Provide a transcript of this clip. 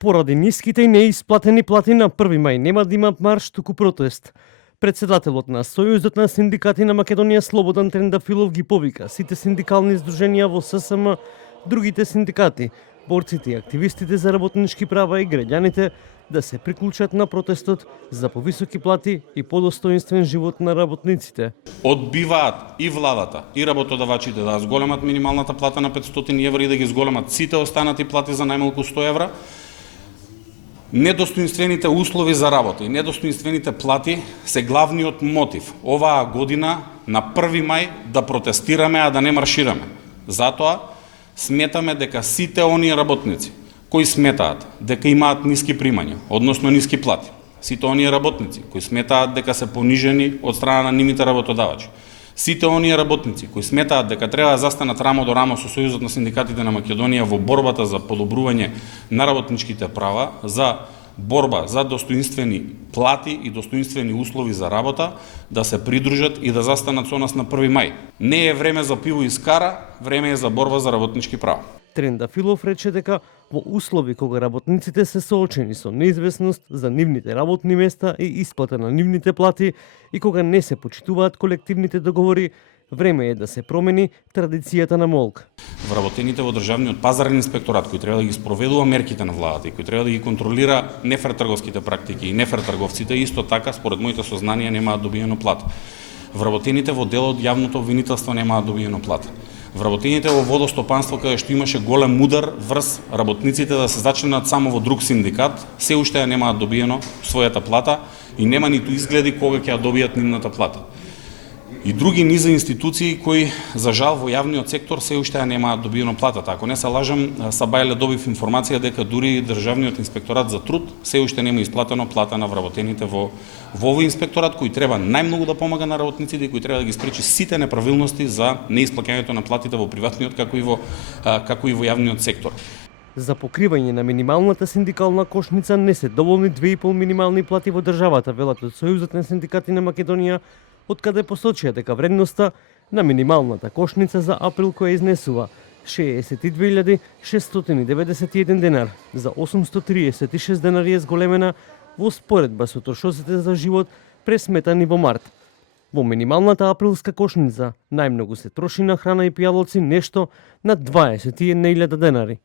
Поради ниските и неисплатени плати на 1 мај нема да има марш, туку протест. Председателот на Сојузот на синдикати на Македонија Слободан Трендафилов ги повика сите синдикални здруженија во ССМ, другите синдикати, борците и активистите за работнички права и граѓаните да се приклучат на протестот за повисоки плати и подостоинствен живот на работниците. Одбиваат и владата и работодавачите да зголемат минималната плата на 500 евра и да ги зголемат сите останати плати за најмалку 100 евра. Недостоинствените услови за работа и недостоинствените плати се главниот мотив оваа година на 1 мај да протестираме, а да не маршираме. Затоа сметаме дека сите оние работници кои сметаат дека имаат ниски примања, односно ниски плати, сите оние работници кои сметаат дека се понижени од страна на нивните работодавачи, сите оние работници кои сметаат дека треба да застанат рамо до рамо со Сојузот на синдикатите на Македонија во борбата за подобрување на работничките права, за борба за достоинствени плати и достоинствени услови за работа, да се придружат и да застанат со нас на 1 мај. Не е време за пиво и скара, време е за борба за работнички права. Трендафилов рече дека во услови кога работниците се соочени со неизвестност за нивните работни места и исплата на нивните плати и кога не се почитуваат колективните договори, време е да се промени традицијата на молк. Вработените во државниот пазарен инспекторат кој треба да ги спроведува мерките на владата и кој треба да ги контролира нефер трговските практики и нефер трговците, исто така според моите сознанија немаат добиено плата. Вработените во делот јавното обвинителство немаат добиено плата. Вработените во водостопанство каде што имаше голем удар врз работниците да се зачленат само во друг синдикат, се уште ја немаат добиено својата плата и нема ниту изгледи кога ќе ја добијат нивната плата. И други низа институции кои за жал во јавниот сектор се уште ја немаат добиено платата. Ако не се лажам, сабајле добив информација дека дури државниот инспекторат за труд се уште нема исплатено плата на вработените во овој инспекторат кој треба најмногу да помага на работниците и кој треба да ги спречи сите неправилности за неисплаќањето на платите во приватниот како и во јавниот сектор. За покривање на минималната синдикална кошница не се доволни 2,5 минимални плати во државата, велат од Сојузот на синдикати на Македонија, од каде посочија дека вредноста на минималната кошница за април која изнесува 62.691 денар, за 836 денари е зголемена во споредба со трошоците за живот пресметани во март. Во минималната априлска кошница најмногу се троши на храна и пијалоци, нешто над 21.000 денари.